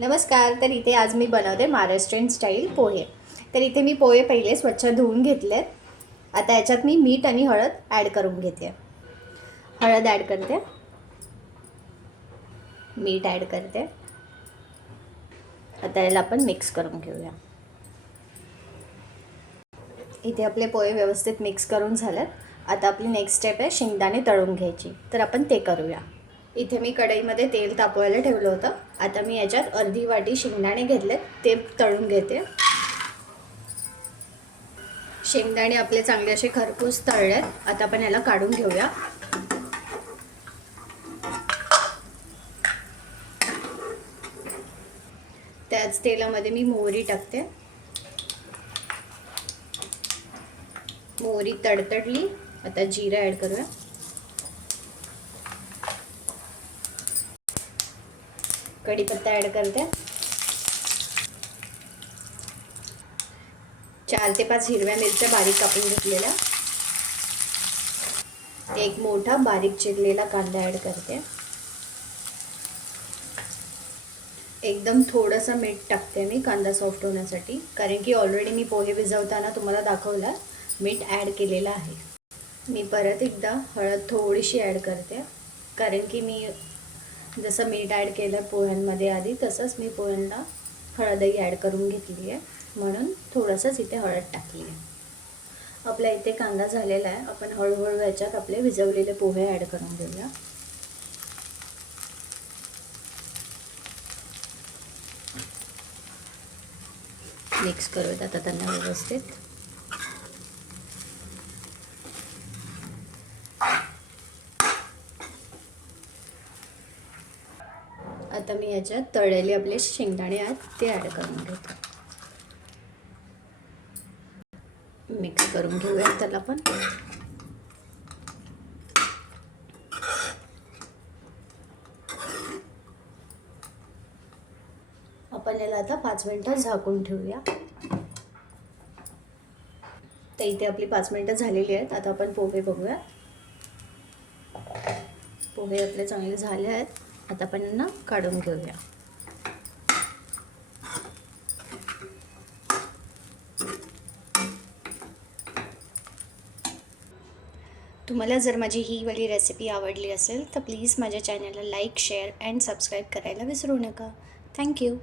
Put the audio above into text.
नमस्कार. तर इथे आज मी बनवते महाराष्ट्रीयन स्टाईल पोहे. तर इथे मी पोहे पहिले स्वच्छ धुवून घेतलेत. आता याच्यात मी मीठ आणि हळद ॲड करून घेते. हळद ॲड करते, मीठ ॲड करते. आता याला आपण मिक्स करून घेऊया. इथे आपले पोहे व्यवस्थित मिक्स करून झालेत. आता आपली नेक्स्ट स्टेप आहे शेंगदाणे तळून घ्यायची. तर आपण ते करूया. इथे मी कढईमध्ये तेल तापवायला ठेवलं होतं. आता मी याच्यात अर्धी वाटी शेंगदाणे घेतलेत, ते तळून घेते. शेंगदाणे आपले चांगले असे खरपूस तळलेत. आता आपण याला काढून घेऊया. त्याच तेलामध्ये मी मोहरी टाकते. मोहरी तडतडली. आता जिरा ॲड करूया. कढीपत्ता ॲड करते. 4 ते 5 हिरव्या मिरच्या बारीक कापून घेतलेल्या. एक मोठा बारीक चिरलेला कांदा ॲड करते. एकदम थोडंसं मीठ टाकते मी कांदा सॉफ्ट होण्यासाठी, कारण की ऑलरेडी मी पोहे भिजवताना तुम्हाला दाखवलं मीठ ॲड केलेलं आहे. मी परत एकदा हळद थोडीशी ॲड करते, कारण की मी जसं मीठ ॲड केलं पोह्यांमध्ये आधी तसंच मी पोह्यांना हळदही ॲड करून घेतली आहे, म्हणून थोडंसंच इथे हळद टाकली आहे. आपल्या इथे कांदा झालेला आहे. आपण हळूहळू याच्यात आपले भिजवलेले पोहे ॲड करून घेऊया. मिक्स करूयात आता त्यांना व्यवस्थित. आता मी याच्यात तळलेले आपले शेंगदाणे आहेत ते ॲड करून घेतो. मिक्स करून घेऊया त्याला पण. आपण याला आता 5 मिनिटं झाकून ठेवूया. तर इथे आपली 5 मिनिटं झालेली आहेत. आता आपण पोहे बघूया. पोहे आपले चांगले झाले आहेत. आता आपण यांना काढून घेऊया. तुम्हाला जर माझी ही वाली रेसिपी आवडली असेल तर प्लीज माझ्या चॅनलला लाईक, शेअर अँड सबस्क्राईब करायला विसरू नका. थँक्यू.